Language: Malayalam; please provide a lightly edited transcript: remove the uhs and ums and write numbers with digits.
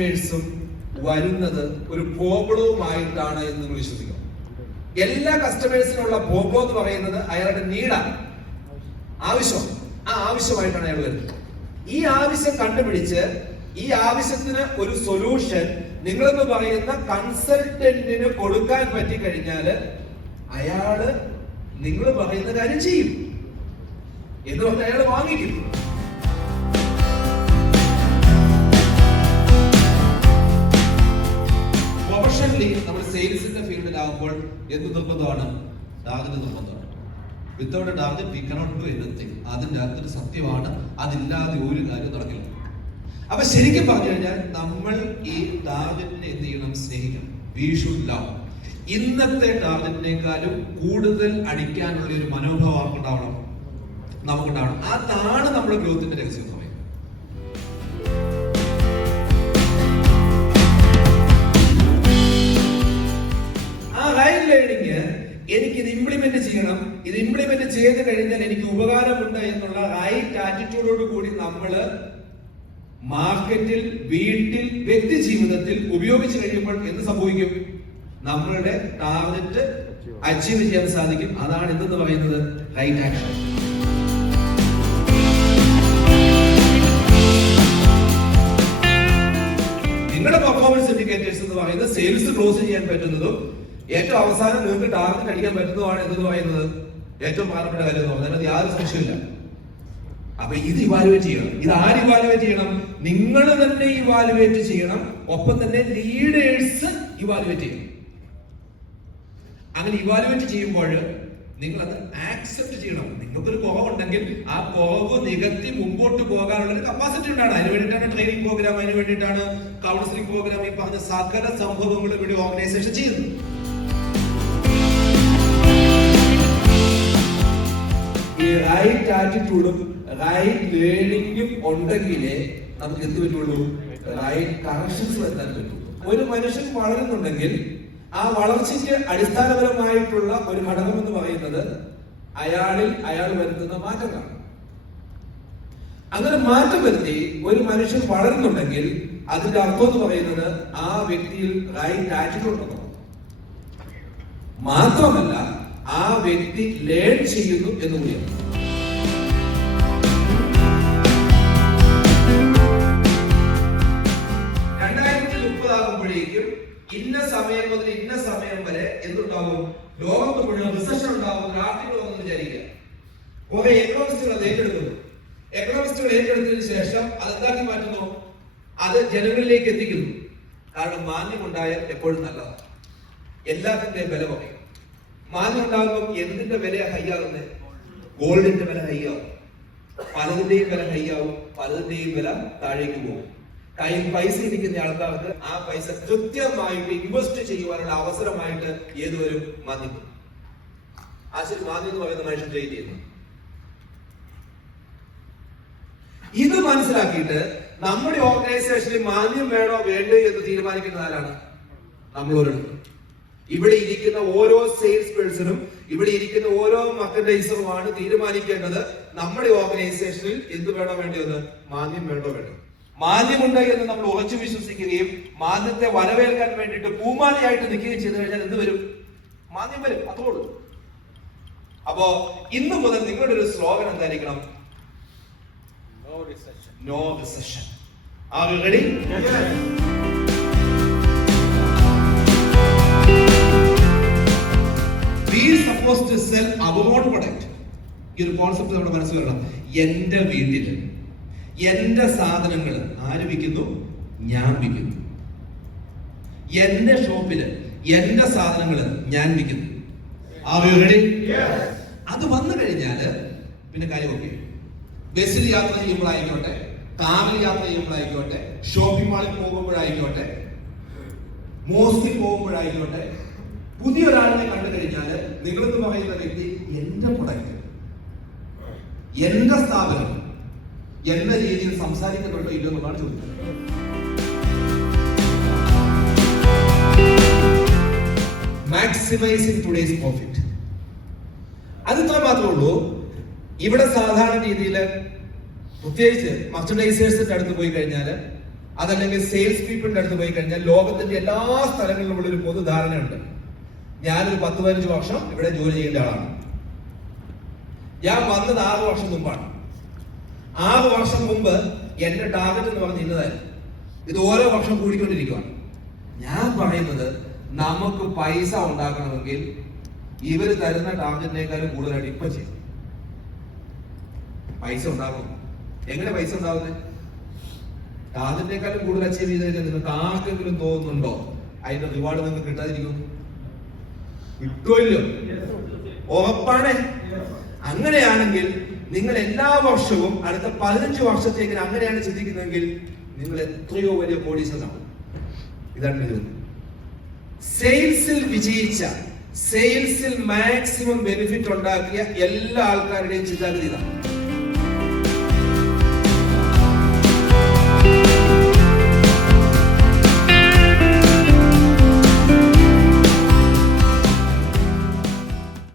കസ്റ്റമേഴ്സും വരുന്നത് ഒരു പ്രോബ്ലവുമായിട്ടാണ് എന്ന് നിങ്ങൾ വിശ്വസിക്കണം. എല്ലാ കസ്റ്റമേഴ്സിനുള്ള പ്രോബ്ലം എന്ന് പറയുന്നത് അയാളുടെ നീഡാണ്, ആവശ്യം. ആ ആവശ്യമായിട്ടാണ് അയാൾ വരുന്നത്. ഈ ആവശ്യം കണ്ടുപിടിച്ച് ഈ ആവശ്യത്തിന് ഒരു സൊല്യൂഷൻ നിങ്ങളെന്ന് പറയുന്ന കൺസൾട്ടന്റിന് കൊടുക്കാൻ പറ്റിക്കഴിഞ്ഞാല് അയാള് നിങ്ങൾ പറയുന്ന കാര്യം ചെയ്യും എന്ന് പറഞ്ഞാൽ അയാൾ വാങ്ങിക്കും. പ്രൊഫഷണലി നമ്മൾ സെയിൽസിന്റെ ഫീൽഡിലാകുമ്പോൾ എന്ത് നിർബന്ധമാണ്? ടാർഗറ്റ് നിർബന്ധമാണ്. Without target we cannot do anything. അതിന്റെ അകത്തൊരു സത്യമാണ്, അതില്ലാതെ ഒരു കാര്യം നടക്കില്ല. അപ്പൊ ശരിക്കും പറഞ്ഞു കഴിഞ്ഞാൽ നമ്മൾ ഈ ടാർഗറ്റിനെ എന്ത് ചെയ്യണം? സ്നേഹിക്കണം. We should love. ഇന്നത്തെ ടാർഗറ്റിനേക്കാളും കൂടുതൽ അടിക്കാനുള്ള ഒരു മനോഭാവം ഉണ്ടാവണം, നമുക്കുണ്ടാവണം. അതാണ് നമ്മുടെ ഗ്രോത്തിന്റെ രഹസ്യം എന്ന് പറയുന്നത്. ആ റൈറ്റ് ലേണിംഗ് എനിക്കിത് ഇംപ്ലിമെന്റ് ചെയ്യണം, ഇത് ഇംപ്ലിമെന്റ് ചെയ്ത് കഴിഞ്ഞാൽ എനിക്ക് ഉപകാരമുണ്ട് എന്നുള്ള റൈറ്റ് ആറ്റിറ്റ്യൂഡോട് കൂടി നമ്മള് മാർക്കറ്റിൽ, വീട്ടിൽ, വ്യക്തി ജീവിതത്തിൽ ഉപയോഗിച്ച് കഴിയുമ്പോൾ എന്ത് സംഭവിക്കും? നമ്മളുടെ ടാർഗറ്റ് അച്ചീവ് ചെയ്യാൻ സാധിക്കും. അതാണ് എന്തെന്ന് പറയുന്നത്? Right action. നിങ്ങളുടെ പെർഫോമൻസ് ഇൻഡിക്കേറ്റേഴ്സ് എന്ന് പറയുന്നത് സെയിൽസ് ക്ലോസ് ചെയ്യാൻ പറ്റുന്നതും ഏറ്റവും അവസാനം നിങ്ങൾക്ക് ടാർഗറ്റ് അടിക്കാൻ പറ്റുന്നതുമാണ് എന്തെന്ന് പറയുന്നത് ഏറ്റവും പ്രധാനപ്പെട്ട കാര്യം എന്ന് പറയുന്നത്. യാതൊരു സംശയമില്ല. അപ്പൊ ഇത് ഇവാലുവേറ്റ് ചെയ്യണം. ഇത് ആര് ഇവാലുവേറ്റ് ചെയ്യണം? നിങ്ങൾ തന്നെ ഇവാലുവേറ്റ് ചെയ്യണം. ഒപ്പം തന്നെ ലീഡേഴ്സ് ഇവാലുവേറ്റ് ചെയ്യണം. അങ്ങനെ ഇവാലുവേറ്റ് ചെയ്യുമ്പോൾ നിങ്ങൾ അത് ആക്സെപ്റ്റ് ചെയ്യണം. നിങ്ങൾക്കൊരു കുറവുണ്ടെങ്കിൽ ആ കുറവ് നികത്തി മുമ്പോട്ട് പോകാനുള്ള ഒരു കപ്പാസിറ്റി ഉണ്ടാണ്. അതിന് വേണ്ടിയിട്ടാണ് ട്രെയിനിങ് പ്രോഗ്രാം, അതിന് വേണ്ടിയിട്ടാണ് കൗൺസിലിംഗ് പ്രോഗ്രാം, ഈ പറഞ്ഞ സകല സംഭവങ്ങളും ഇവിടെ ഓർഗനൈസേഷൻ ചെയ്യുന്നു. ഈ റൈറ്റ് ആറ്റിറ്റ്യൂഡും റൈറ്റ് ലേണിംഗും ഉണ്ടെങ്കിലേ നമുക്ക് എന്ത് പറ്റുള്ളൂ? റൈറ്റ് കറക്ഷൻസ് വരുത്താൻ പറ്റും. ഒരു മനുഷ്യൻ വളരുന്നുണ്ടെങ്കിൽ ആ വളർച്ചയ്ക്ക് അടിസ്ഥാനപരമായിട്ടുള്ള ഒരു ഘടകം എന്ന് പറയുന്നത് അയാൾ വരുത്തുന്ന മാറ്റങ്ങളാണ്. അങ്ങനെ മാറ്റം വരുത്തി ഒരു മനുഷ്യൻ വളരുന്നുണ്ടെങ്കിൽ അതിന്റെ അർത്ഥം എന്ന് പറയുന്നത് ആ വ്യക്തിയിൽ റൈറ്റ് ആറ്റിറ്റ്യൂഡ് ഉണ്ടെന്നോ. മാത്രമല്ല ആ വ്യക്തി ലേൺ ചെയ്യുന്നു എന്നുകൂടിയാണ്. 2030 ആകുമ്പോഴേക്കും ഇന്ന സമയം മുതൽ ഇന്ന സമയം വരെ എന്തുണ്ടാവും? ലോകത്ത് മുഴുവൻ റിസഷൻ ഉണ്ടാവും. ആർട്ടിക്കിൾ വന്നെന്ന് വിചാരിക്കുക. കുറെ എക്കണോമിസ്റ്റുകൾ അത് ഏറ്റെടുക്കുന്നു. എക്കണോമിസ്റ്റുകൾ ഏറ്റെടുത്തതിന് ശേഷം അതെന്താക്കി മാറ്റുന്നു? അത് ജനങ്ങളിലേക്ക് എത്തിക്കുന്നു. കാരണം മാന്യം ഉണ്ടായാൽ എപ്പോഴും നല്ലതാണ്. എല്ലാത്തിന്റെയും വില പറയും. മാന്യം ഉണ്ടാകുമ്പോൾ എന്തിന്റെ വില ഹൈ ആകുന്നത്? ഗോൾഡിന്റെ വില ഹൈ ആവും, പലതിന്റെയും വില ഹൈ ആവും, പലതിന്റെയും വില താഴേക്ക് പോകും. കയ്യിൽ പൈസ ഇരിക്കുന്ന ആൾക്കാർക്ക് ആ പൈസ കൃത്യമായിട്ട് ഇൻവെസ്റ്റ് ചെയ്യുവാനുള്ള അവസരമായിട്ട് ഏതുവരും മാന്യം. ആശുപത്രി മാന്യം എന്ന് പറയുന്ന മനുഷ്യൻ ട്രെയിൻ ചെയ്യുന്നു. ഇത് മനസ്സിലാക്കിയിട്ട് നമ്മുടെ ഓർഗനൈസേഷനിൽ മാന്യം വേണോ വേണ്ടോ എന്ന് തീരുമാനിക്കുന്ന ആരാണ്? നമ്മളോരുണ്ട്. ഇവിടെ ഇരിക്കുന്ന ഓരോ സെയിൽസ് പേഴ്സണും ഇവിടെ ഇരിക്കുന്ന ഓരോ മർക്കൻഡൈസറുമാണ് തീരുമാനിക്കേണ്ടത് നമ്മുടെ ഓർഗനൈസേഷനിൽ എന്ത് വേണോ വേണ്ടത്, മാന്യം വേണ്ടോ വേണ്ടോ. മാന്യമുണ്ട് എന്ന് നമ്മൾ ഉറച്ചു വിശ്വസിക്കുകയും മാന്യത്തെ വരവേൽക്കാൻ വേണ്ടിയിട്ട് പൂമാലയായിട്ട് നിൽക്കുകയും ചെയ്തു കഴിഞ്ഞാൽ എന്ത് വരും? മാന്യം വരും. അതോട് അപ്പോ ഇന്നു മുതൽ നിങ്ങളുടെ ഒരു സ്ലോഗൻ എന്തായിരിക്കണം? No recession. Are you ready? Yes. We are supposed to sell our own product. ഈ ഒരു കോൺസെപ്റ്റ് നമ്മുടെ മനസ്സിൽ വരണം. എന്റെ വീട്ടില് എന്റെ സാധനങ്ങൾ ആര് വിൽക്കുന്നു? ഞാൻ വിൽക്കുന്നു. എന്റെ ഷോപ്പില് എന്റെ സാധനങ്ങൾ ഞാൻ വിൽക്കുന്നു. Are you ready? Yes. അത് വന്നു കഴിഞ്ഞാല് പിന്നെ കാര്യമൊക്കെ ബസ്സിൽ യാത്ര ചെയ്യുമ്പോഴായിക്കോട്ടെ, കാറിൽ യാത്ര ചെയ്യുമ്പോഴായിക്കോട്ടെ, ഷോപ്പിംഗ് മാളിൽ പോകുമ്പോഴായിക്കോട്ടെ, മോസ്കിൽ പോകുമ്പോഴായിക്കോട്ടെ, പുതിയൊരാളിനെ കണ്ടു കഴിഞ്ഞാല് നിങ്ങളെന്ന് പറയുന്ന വ്യക്തി എന്റെ പ്രൊഡക്റ്റ്, എന്റെ സ്ഥാപനം എന്ന രീതിയിൽ സംസാരിക്കുന്നുണ്ടോ ഇല്ലോ എന്നാണ് ചോദിക്കുന്നത്. Maximising today's profit. അതിത്ര മാത്രമേ ഉള്ളൂ. ഇവിടെ സാധാരണ രീതിയിൽ പ്രത്യേകിച്ച് മർച്ചൻഡൈസേഴ്സിന്റെ അടുത്ത് പോയി കഴിഞ്ഞാൽ അതല്ലെങ്കിൽ സെയിൽസ് പീപ്പിളിന്റെ അടുത്ത് പോയി കഴിഞ്ഞാൽ ലോകത്തിന്റെ എല്ലാ സ്ഥലങ്ങളിലുമുള്ള ഒരു പൊതുധാരണയുണ്ട്. ഞാനൊരു 10-15 വർഷം ഇവിടെ ജോലി ചെയ്യേണ്ട ആളാണ്. ഞാൻ വന്നത് 6 വർഷം മുമ്പാണ്. 6 വർഷം മുമ്പ് എന്റെ ടാർഗറ്റ് എന്ന് പറഞ്ഞ് ഇന്നതായിരുന്നു. ഇത് ഓരോ വർഷം കൂടിക്കൊണ്ടിരിക്കുകയാണ്. ഞാൻ പറയുന്നത് നമുക്ക് പൈസ ഉണ്ടാക്കണമെങ്കിൽ ഇവർ തരുന്ന ടാർഗറ്റിനേക്കാളും കൂടുതലായിട്ട് ഇപ്പൊ ചെയ്യും. പൈസ ഉണ്ടാക്കും. എങ്ങനെ പൈസ ഉണ്ടാവുന്നത്? ടാർഗറ്റിനേക്കാളും കൂടുതൽ അച്ചീവ് ചെയ്ത് കഴിഞ്ഞാൽ നിങ്ങൾക്ക് ആർക്കെങ്കിലും തോന്നുന്നുണ്ടോ അതിന്റെ റിവാർഡ് നിങ്ങൾക്ക് കിട്ടാതിരിക്കും? കിട്ടുമല്ലോ, ഉറപ്പാണ്. അങ്ങനെയാണെങ്കിൽ നിങ്ങൾ എല്ലാ വർഷവും അടുത്ത 15 വർഷത്തേക്ക് അങ്ങനെയാണ് ചിന്തിക്കുന്നതെങ്കിൽ നിങ്ങൾ എത്രയോ വലിയ കോടീശ്വരനാണ്. ഇതാണ് ഇത്. സെയിൽസിൽ വിജയിച്ച, സെയിൽസിൽ മാക്സിമം ബെനിഫിറ്റ് ഉണ്ടാക്കിയ എല്ലാ ആൾക്കാരുടെയും ചിന്താഗതി ഇതാണ്.